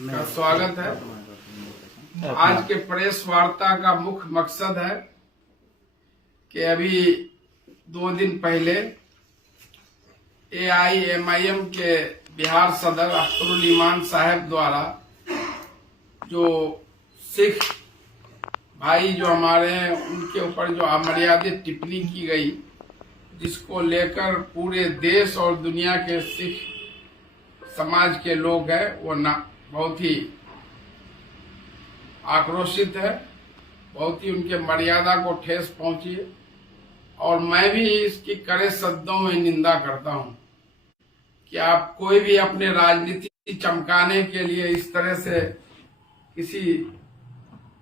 का स्वागत है। आज के प्रेस वार्ता का मुख्य मकसद है कि अभी 2 दिन पहले AIMIM के बिहार सदर अख्तरुल ईमान साहब द्वारा जो सिख भाई जो हमारे हैं उनके ऊपर जो अमर्यादित टिप्पणी की गई, जिसको लेकर पूरे देश और दुनिया के सिख समाज के लोग हैं वो बहुत ही आक्रोशित है, बहुत ही उनके मर्यादा को ठेस पहुंची है। और मैं भी इसकी कड़े शब्दों में निंदा करता हूं कि आप कोई भी अपने राजनीति चमकाने के लिए इस तरह से किसी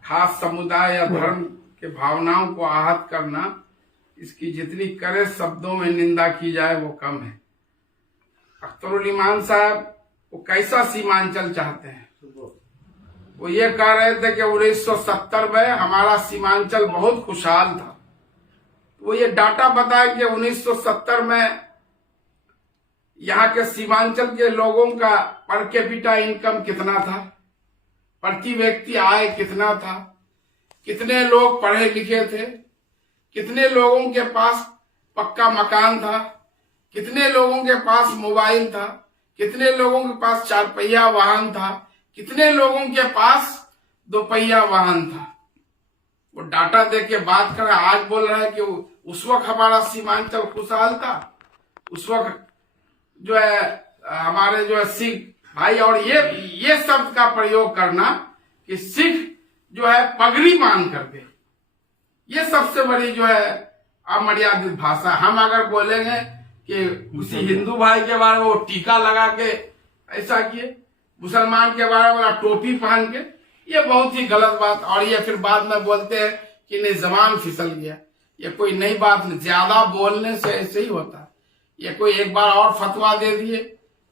खास समुदाय या धर्म के भावनाओं को आहत करना, इसकी जितनी कड़े शब्दों में निंदा की जाए वो कम है। अख्तरुल ईमान साहब वो कैसा सीमांचल चाहते हैं? वो ये कह रहे थे कि 1970 में हमारा सीमांचल बहुत खुशहाल था। वो ये डाटा बताया कि 1970 में यहाँ के सीमांचल के लोगों का पर कैपिटा इनकम कितना था, प्रति व्यक्ति आय कितना था, कितने लोग पढ़े लिखे थे, कितने लोगों के पास पक्का मकान था, कितने लोगों के पास मोबाइल था, कितने लोगों के पास 4 पहिया वाहन था, कितने लोगों के पास 2 पहिया वाहन था। वो डाटा दे के बात कर रहा है। आज बोल रहा है कि उस वक्त हमारा सीमांचल खुशहाल था, उस वक्त जो है हमारे जो है सिख भाई, और ये शब्द का प्रयोग करना कि सिख जो है पगड़ी बांध करके, ये सबसे बड़ी जो है अमर्यादित भाषा। हम अगर बोलेंगे कि उसी हिंदू भाई के बारे में वो टीका लगा के ऐसा किए, मुसलमान के बारे में टोपी पहन के, ये बहुत ही गलत बात। और ये फिर बाद में बोलते हैं कि नहीं जबान फिसल गया, ये कोई नई बात नहीं, ज्यादा बोलने से ऐसे ही होता है। ये कोई एक बार और फतवा दे दिए,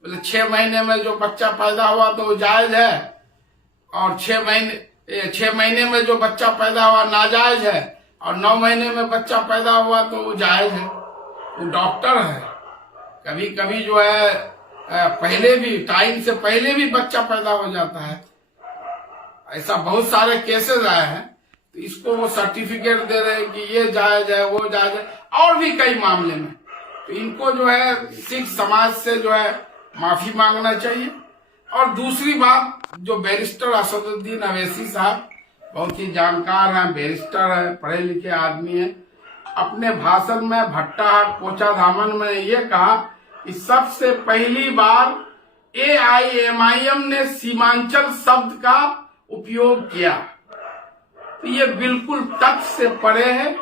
बोले 6 महीने में जो बच्चा पैदा हुआ तो वो जायज है, और 6 महीने में जो बच्चा पैदा हुआ नाजायज है, और 9 महीने में बच्चा पैदा हुआ तो वो जायज है। वो डॉक्टर है, कभी कभी जो है पहले भी टाइम से पहले भी बच्चा पैदा हो जाता है। ऐसा बहुत सारे केसेस आए हैं, तो इसको वो सर्टिफिकेट दे रहे हैं कि ये जायज है, वो जायज है, और भी कई मामले में। तो इनको जो है सिख समाज से जो है माफी मांगना चाहिए। और दूसरी बात, जो बैरिस्टर असदुद्दीन अवैसी साहब बहुत ही जानकार हैं, बैरिस्टर है, पढ़े लिखे आदमी है, अपने भाषण में भट्टाहाट पोचा धामन में ये कहा कि सबसे पहली बार AIMIM ने सीमांचल शब्द का उपयोग किया। तो ये बिल्कुल तथ्य से परे है,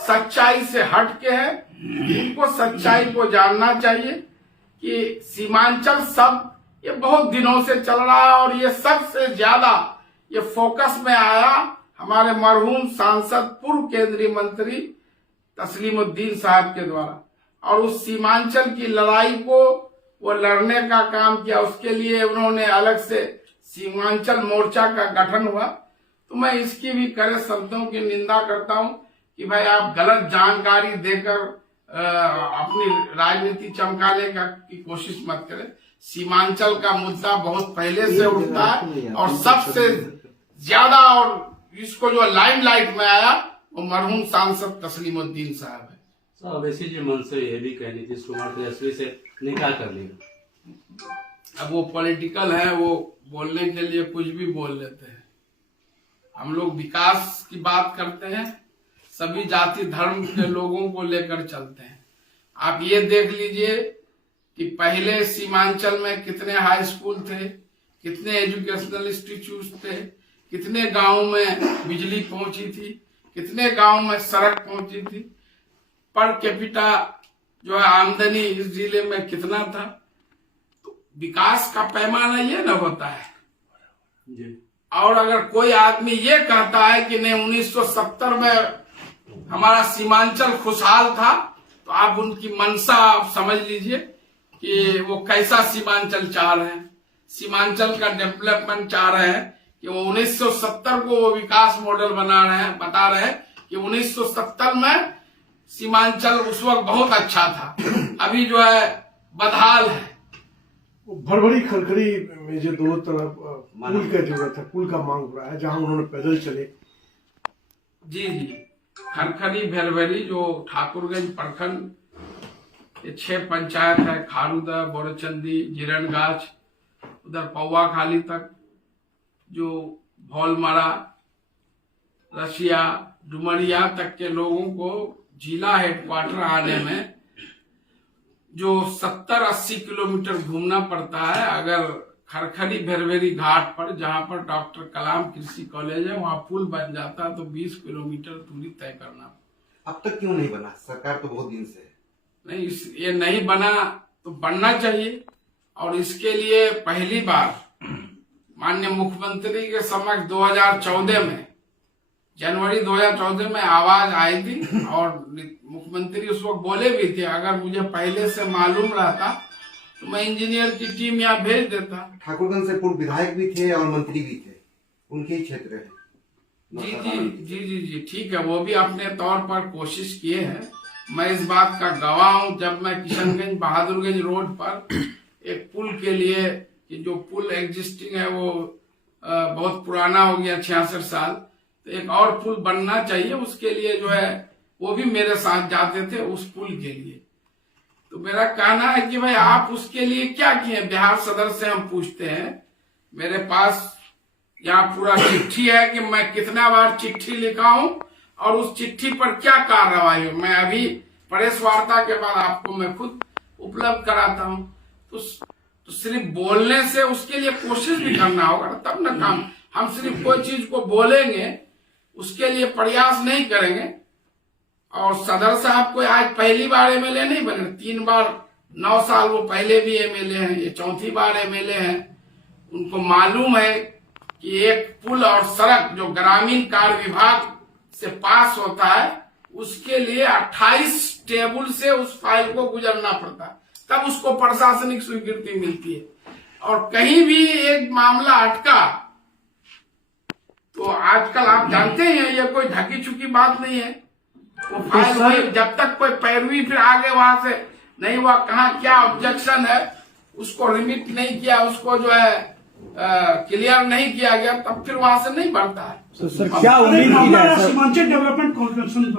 सच्चाई से हट के है। इनको सच्चाई को जानना चाहिए कि सीमांचल शब्द ये बहुत दिनों से चल रहा है, और ये सबसे ज्यादा ये फोकस में आया हमारे मरहूम सांसद पूर्व केंद्रीय मंत्री तस्लीमुद्दीन साहब के द्वारा। और उस सीमांचल की लड़ाई को वो लड़ने का काम किया, उसके लिए उन्होंने अलग से सीमांचल मोर्चा का गठन हुआ। तो मैं इसकी भी कड़े शब्दों की निंदा करता हूं कि भाई आप गलत जानकारी देकर अपनी राजनीति चमकाने की कोशिश मत करें। सीमांचल का मुद्दा बहुत पहले से उठता है, और सबसे ज्यादा और इसको जो लाइमलाइट में आया वो मरहूम सांसद तस्लीमुद्दीन साहब है। सर वैसे जी मन से ये भी कहनी थी कुमार तेजस्वी से निकाल कर लिया। अब वो पॉलिटिकल है, वो बोलने के लिए कुछ भी बोल लेते हैं। हम लोग विकास की बात करते हैं, सभी जाति धर्म के लोगों को लेकर चलते हैं। आप ये देख लीजिए कि पहले सीमांचल में कितने हाई स्कूल थे, कितने एजुकेशनल इंस्टीट्यूट थे, कितने गांव में बिजली पहुंची थी, कितने गांव में सड़क पहुंची थी, पर कैपिटा जो है आमदनी इस जिले में कितना था। तो विकास का पैमाना ये न होता है जी। और अगर कोई आदमी ये कहता है कि नहीं 1970 में हमारा सीमांचल खुशहाल था, तो आप उनकी मंशा आप समझ लीजिए कि वो कैसा सीमांचल चाह रहे हैं। सीमांचल का डेवलपमेंट चाह रहे हैं कि वो 1970 को वो विकास मॉडल बना रहे हैं, बता रहे हैं कि 1970 में सीमांचल उस वक्त बहुत अच्छा था, अभी जो है बदहाल है। भरभरी खरखरी में जो दो तरफ पुल का जरूरत है, पुल का मांग हो रहा है, जहां उन्होंने पैदल चले। जी जी, खरखरी भरभरी जो ठाकुरगंज प्रखंड, ये 6 पंचायत है, खारूदा, बोरचंदी, जिरणगाछ, उधर पौवा खाली तक, जो भौलमारा, रसिया, डुमरिया तक के लोगों को जिला हेडक्वार्टर आने में जो 70-80 किलोमीटर घूमना पड़ता है। अगर खरखरी भरभरी घाट पर, जहां पर डॉक्टर कलाम कृषि कॉलेज है, वहां पुल बन जाता तो 20 किलोमीटर दूरी तय करना। अब तक क्यों नहीं बना? सरकार तो बहुत दिन से नहीं, ये नहीं बना तो बनना चाहिए। और इसके लिए पहली बार माननीय मुख्यमंत्री के समक्ष 2014 में, जनवरी 2014 में आवाज आई थी और मुख्यमंत्री उस वक्त बोले भी थे, अगर मुझे पहले से मालूम रहता तो मैं इंजीनियर की टीम यहाँ भेज देता। ठाकुरगंज से पूर्व विधायक भी थे और मंत्री भी थे, उनके ही क्षेत्र है। जी जी जी जी जी, ठीक है, वो भी अपने तौर पर कोशिश किए हैं। मैं इस बात का गवाह हूँ, जब मैं किशनगंज बहादुरगंज रोड पर एक पुल के लिए, कि जो पुल एग्जिस्टिंग है वो बहुत पुराना हो गया, 66 साल, तो एक और पुल बनना चाहिए, उसके लिए जो है वो भी मेरे साथ जाते थे उस पुल के लिए। तो मेरा कहना है कि भाई आप उसके लिए क्या किए? बिहार सदर से हम पूछते हैं, मेरे पास यहाँ पूरा चिट्ठी है कि मैं कितना बार चिट्ठी लिखा हूं और उस चिट्ठी पर क्या कार्रवाई हो। मैं अभी प्रेस वार्ता के बाद आपको मैं खुद उपलब्ध कराता हूं। तो सिर्फ बोलने से उसके लिए कोशिश भी करना होगा, तब ना काम। हम सिर्फ कोई चीज को बोलेंगे, उसके लिए प्रयास नहीं करेंगे। और सदर साहब को आज पहली बार एमएलए नहीं बने, 3 बार 9 साल वो पहले भी एमएलए हैं, ये 4थी बार एमएलए हैं। उनको मालूम है कि एक पुल और सड़क जो ग्रामीण कार्य विभाग से पास होता है, उसके लिए 28 टेबल से उस फाइल को गुजरना पड़ता है, तब उसको प्रशासनिक स्वीकृति मिलती है। और कहीं भी एक मामला अटका तो आजकल आप जानते हैं ये कोई ढकी छुकी बात नहीं है, वो फाइल वही, जब तक कोई पैरवी फिर आगे वहां से नहीं हुआ, कहाँ क्या ऑब्जेक्शन है, उसको रिमिट नहीं किया, उसको जो है क्लियर नहीं किया गया, तब फिर वहां से नहीं बढ़ता है। सर क्या उम्मीद की जाए? सीमांचल डेवलपमेंट कॉर्पोरेशन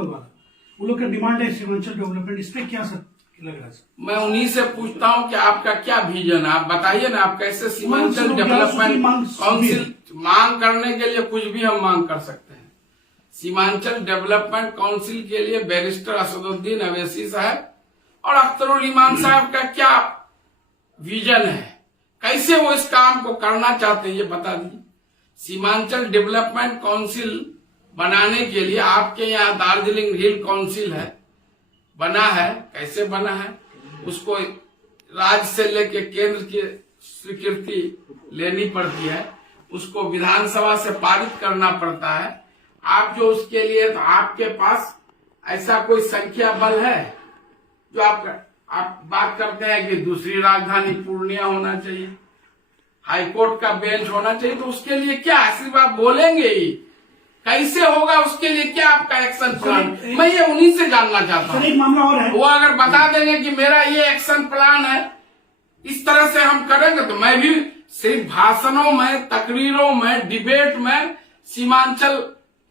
वो लोग का डिमांड है सीमांचल डेवलपमेंट, इस पे क्या सर लग रहा है? मैं उन्हीं से पूछता हूं कि आपका क्या विजन है, आप बताइए ना, आप कैसे सीमांचल डेवलपमेंट काउंसिल मांग करने के लिए कुछ भी हम मांग कर सकते हैं। सीमांचल डेवलपमेंट काउंसिल के लिए बैरिस्टर असदुद्दीन अवैसी साहब और अख्तरुल ईमान साहब का क्या विजन है, कैसे वो इस काम को करना चाहते हैं, ये बता दीजिए। सीमांचल डेवलपमेंट काउंसिल बनाने के लिए आपके यहाँ दार्जिलिंग हिल काउंसिल है, बना है, कैसे बना है, उसको राज्य से लेके केंद्र की स्वीकृति लेनी पड़ती है, उसको विधानसभा से पारित करना पड़ता है। आप जो उसके लिए, तो आपके पास ऐसा कोई संख्या बल है जो आप बात करते हैं कि दूसरी राजधानी पूर्णिया होना चाहिए, हाईकोर्ट का बेंच होना चाहिए, तो उसके लिए क्या सिर्फ आप बोलेंगे ही, कैसे होगा उसके लिए क्या आपका एक्शन प्लान? मैं ये उन्हीं से जानना चाहता हूँ। एक मामला और है, वो अगर बता देंगे कि मेरा ये एक्शन प्लान है, इस तरह से हम करेंगे, तो मैं भी सिर्फ भाषणों में, तकरीरों में, डिबेट में सीमांचल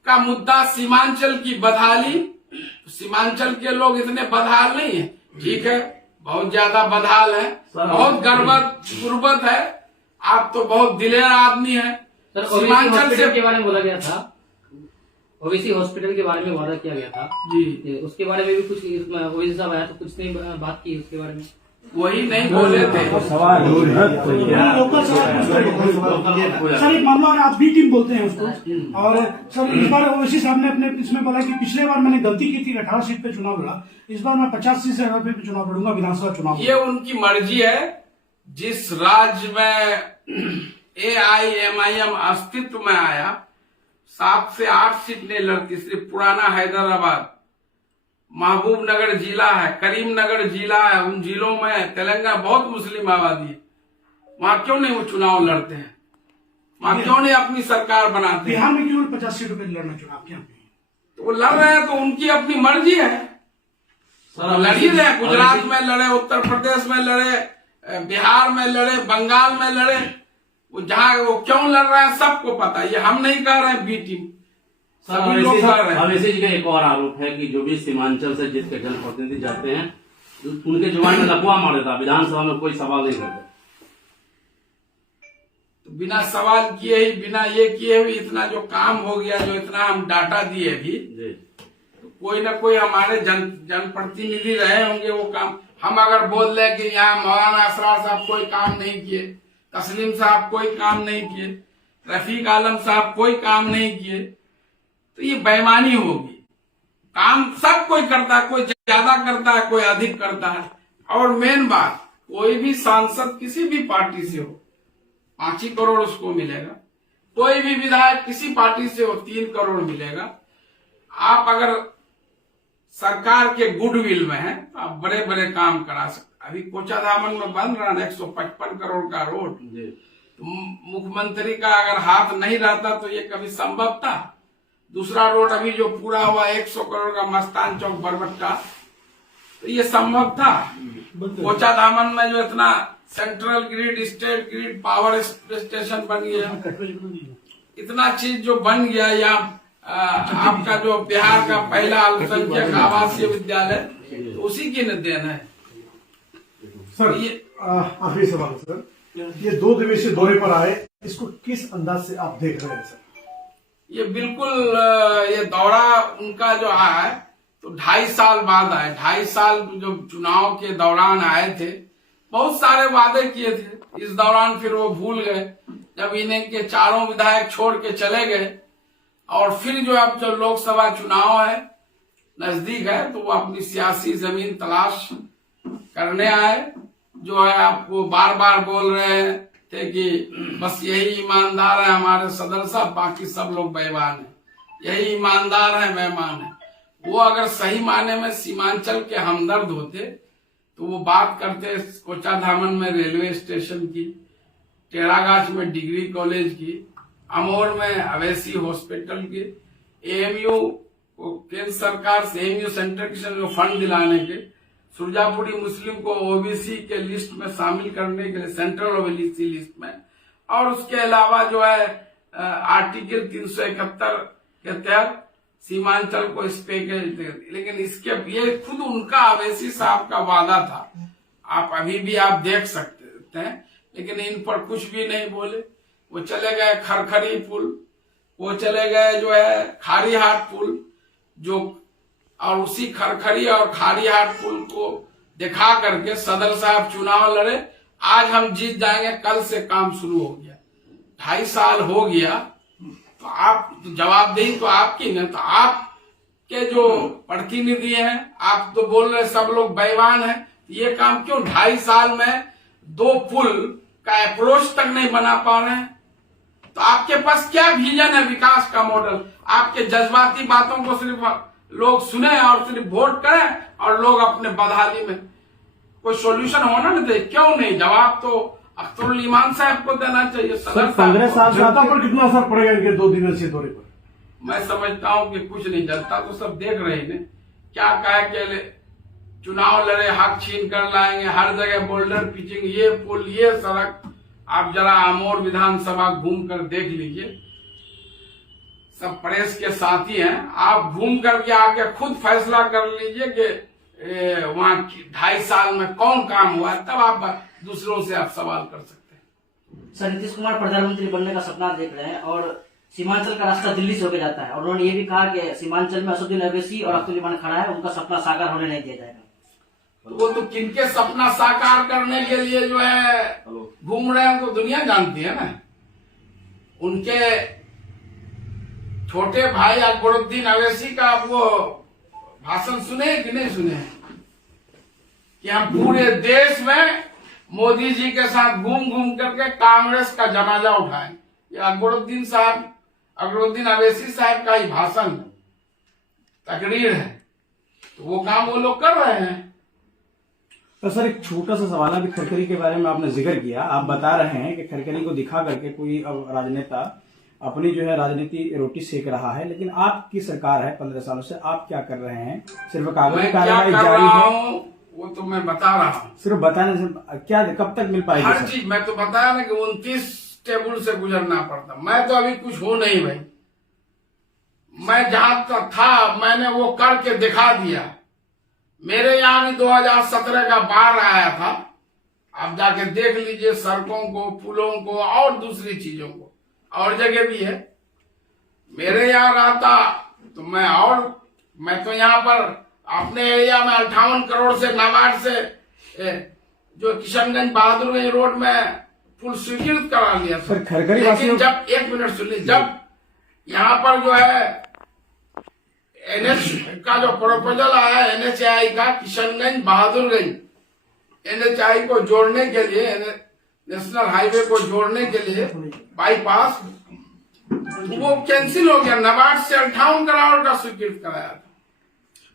का मुद्दा, सीमांचल की बदहाली, सीमांचल के लोग इतने बदहाल नहीं है, ठीक है, बहुत ज्यादा बदहाल है, बहुत गुर्बत है, आप तो बहुत दिलेर आदमी है। सीमांचल से के बारे में बोला गया था, ओबीसी हॉस्पिटल के बारे में वादा किया गया था जी, उसके बारे में भी कुछ ओबीसी साहब आया तो कुछ नहीं बात की उसके बारे में, वही नहीं बोले थे। सर एक मामला और आप बी टीम बोलते हैं उसको, और सर इस बार ओवैसी साहब ने अपने इसमें बोला कि पिछले बार मैंने गलती की थी, 18 सीट पे चुनाव लड़ा, इस बार मैं 50 सीट से पे चुनाव लड़ूंगा, विधानसभा चुनाव। ये उनकी मर्जी है। जिस राज्य में AIMIM अस्तित्व में आया, 7 से 8 सीट नहीं लड़ती, सिर्फ पुराना हैदराबाद, महबूबनगर जिला है, करीमनगर जिला है, उन जिलों में तेलंगाना बहुत मुस्लिम आबादी है, वहां क्यों नहीं वो चुनाव लड़ते हैं, वहां क्यों नहीं अपनी सरकार बनाते हैं? बिहार में क्यों 50 सीटों पे लड़ना चुनाव? क्या तो वो लड़ रहे हैं तो उनकी अपनी मर्जी है, लड़ ही रहे, गुजरात में लड़े, उत्तर प्रदेश में लड़े, बिहार में लड़े, बंगाल में लड़े, वो जहां वो क्यों लड़ रहे हैं सबको पता है। ये हम नहीं कह रहे हैं बी टीम, सभी लोग कह रहे हैं। अवैसी जी का एक और आरोप है कि जो भी सीमांचल से जितने जनप्रतिनिधि जाते हैं उनके जुबान में लकवा मार देता, विधानसभा में कोई सवाल नहीं करता। तो बिना सवाल किए ही, बिना ये किए हुए इतना जो काम हो गया, जो इतना हम डाटा दिए भी, तो कोई ना कोई हमारे जनप्रतिनिधि रहे होंगे वो काम। हम अगर बोल दें कि यहाँ मौलाना असरार साहब कोई काम नहीं किए, तस्लीम साहब कोई काम नहीं किए, रफीक आलम साहब कोई काम नहीं किए, तो ये बेईमानी होगी। काम सब कोई करता है, कोई ज्यादा करता है, कोई अधिक करता है। और मेन बात, कोई भी सांसद किसी भी पार्टी से हो 5 ही करोड़ उसको मिलेगा, कोई भी विधायक किसी पार्टी से हो 3 करोड़ मिलेगा। आप अगर सरकार के गुडविल में हैं तो आप बड़े बड़े काम करा सकते। अभी कोचाधामन में बन रहा है 155 करोड़ का रोड, तो मुख्यमंत्री का अगर हाथ नहीं रहता तो ये कभी संभव था। दूसरा रोड अभी जो पूरा हुआ 100 करोड़ का मस्तान चौक बरबट्टा, तो ये संभव था। कोचाधामन में जो इतना central grid, state grid, power station बन गया, इतना चीज जो बन गया, या आपका जो बिहार का पहला अल्पसंख्यक आवासीय विद्यालय, तो उसी की न देन है। सर आखिरी सवाल सर, ये 2 दिवसीय दौरे पर आए, इसको किस अंदाज से आप देख रहे हैं सर? ये बिल्कुल ये दौरा उनका जो आया है तो 2.5 साल बाद आए। 2.5 साल जो चुनाव के दौरान आए थे, बहुत सारे वादे किए थे। इस दौरान फिर वो भूल गए, जब इन्हें के 4 विधायक छोड़ के चले गए। और फिर जो अब जो लोकसभा चुनाव है नजदीक है, तो वो अपनी सियासी जमीन तलाश करने आए। जो है आपको बार बार बोल रहे थे कि बस यही ईमानदार है हमारे सदर साहब, बाकी सब लोग बेईमान हैं, यही ईमानदार है, मेहमान है। वो अगर सही माने में सीमांचल के हमदर्द होते तो वो बात करते कोचाधामन में रेलवे स्टेशन की, टेरागाछ में डिग्री कॉलेज की, अमोर में अवैसी हॉस्पिटल की, एएमयू केंद्र सरकार से एएमयू सेंटर को फंड दिलाने के, सुरजापुरी मुस्लिम को ओबीसी के लिस्ट में शामिल करने के लिए, सेंट्रल ओबीसी लिस्ट में, और उसके अलावा जो है आर्टिकल 371 के तहत सीमांचल को इस पैकेज। लेकिन इसके ये खुद उनका अवैसी साहब का वादा था, आप अभी भी आप देख सकते हैं। लेकिन इन पर कुछ भी नहीं बोले। वो चले गए खरखरी पुल, वो चले गए जो है खारीहाट पुल, जो और उसी खरखरी और खारीहाट पुल को दिखा करके सदर साहब चुनाव लड़े, आज हम जीत जाएंगे, कल से काम शुरू हो गया। 2.5 साल हो गया, तो आप जवाबदेही तो आपकी न, तो आपके जो प्रतिनिधि हैं, आप तो बोल रहे सब लोग बेईमान हैं, ये काम क्यों 2.5 साल में 2 पुल का अप्रोच तक नहीं बना पा रहे हैं? तो आपके पास क्या विजन है विकास का मॉडल? आपके जज्बाती बातों को सिर्फ लोग सुने और सिर्फ वोट करें और लोग अपने बदहाली में, कोई सॉल्यूशन होना नहीं चाहिए। क्यों नहीं? जवाब तो अख्तरुल ईमान साहब को देना चाहिए। सदर 15 साल जनता पर कितना असर पड़ेगा इनके 2 दिवसीय दौरे पर? मैं समझता हूं कि कुछ नहीं, जनता तो सब देख रही है। क्या कहे के चुनाव लड़े, हक छीन कर लाएंगे, हर जगह बोल्डर पिचिंग, ये पुल, ये सड़क। आप जरा अमोर विधानसभा घूम कर देख लीजिए, सब प्रेस के साथी हैं, आप घूम करके आके खुद फैसला कर लीजिए कि वहां 2.5 साल में कौन काम हुआ है, तब आप दूसरों से आप सवाल कर सकते हैं। सर, नीतीश कुमार प्रधानमंत्री बनने का सपना देख रहे हैं और सीमांचल का रास्ता दिल्ली से होकर जाता है, और उन्होंने ये भी कहा कि सीमांचल में असदुद्दीन अवैसी और अख्तरुल ईमान खड़ा है, उनका सपना साकार होने नहीं दिया जाएगा। तो वो तो किनके सपना साकार करने के लिए जो है घूम रहे हैं, तो दुनिया जानती है ना। उनके छोटे भाई अकबरुद्दीन अवैसी का आप वो भाषण सुने कि नहीं सुने, कि हम पूरे देश में मोदी जी के साथ घूम घूम करके कांग्रेस का जनाजा उठाएं। ये अकबरुद्दीन अवैसी साहब का ही भाषण, तकरीर है, तो वो काम वो लोग कर रहे हैं। तो सर एक छोटा सा सवाल है कि खरखरी के बारे में आपने जिक्र किया, आप बता रहे हैं कि खरखरी को दिखा करके कोई अब राजनेता अपनी जो है राजनीति रोटी सेक रहा है, लेकिन आपकी सरकार है 15 सालों से, आप क्या कर रहे हैं? सिर्फ कागजी कार्रवाई जारी है? वो तो मैं बता रहा हूँ। सिर्फ बताने से क्या, कब तक मिल पाएगी हर सर? चीज मैं तो बताया ना कि 29 टेबल से गुजरना पड़ता। मैं तो अभी कुछ हो नहीं भाई, मैं जहां तक था मैंने वो करके दिखा दिया। मेरे यहाँ भी 2017 का बाढ़ आया था, आप जाके देख लीजिए, सड़कों को, पुलों को और दूसरी चीजों को, और जगह भी है। मेरे यहाँ रहता तो मैं तो यहाँ पर अपने एरिया में 58 करोड़ से नाबार्ड से जो किशनगंज बहादुरगंज रोड में पुल स्वीकृत करा लिया था। सर, खरखरी लेकिन वासियों- जब, एक मिनट सुनिए, जब यहाँ पर जो है NH का जो प्रपोजल आया NHAI का, किशनगंज बहादुरगंज NHAI को जोड़ने के लिए, नेशनल हाईवे को जोड़ने के लिए बाईपास, वो कैंसिल हो गया। नाबार्ड से 58 करोड़ का स्वीकृत कराया था।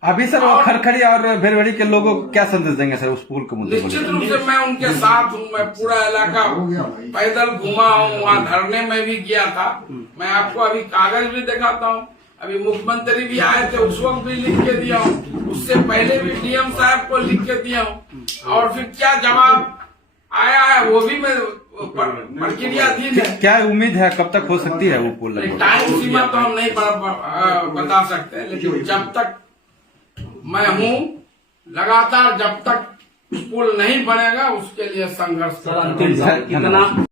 अभी सर वो खरखड़ी और भेरवड़ी के लोगों को क्या संदेश देंगे सर उस पुल के मुद्दे को? निश्चित रूप से मैं उनके साथ हूँ। मैं पूरा इलाका पैदल घुमा हूँ, वहाँ धरने में भी गया था। मैं आपको अभी कागज भी दिखाता हूँ। अभी मुख्यमंत्री भी आए थे, उस वक्त भी लिख के दिया हूँ, उससे पहले भी DM साहब को लिख के दिया हूँ, और फिर क्या जवाब आया है वो भी मैं प्रक्रियाधीन है। क्या उम्मीद है कब तक हो सकती है वो पुल लगभग? टाइम सीमा तो हम नहीं बता सकते, लेकिन जब तक मैं हूँ लगातार, जब तक पुल नहीं बनेगा उसके लिए संघर्ष सर अंतिम कितना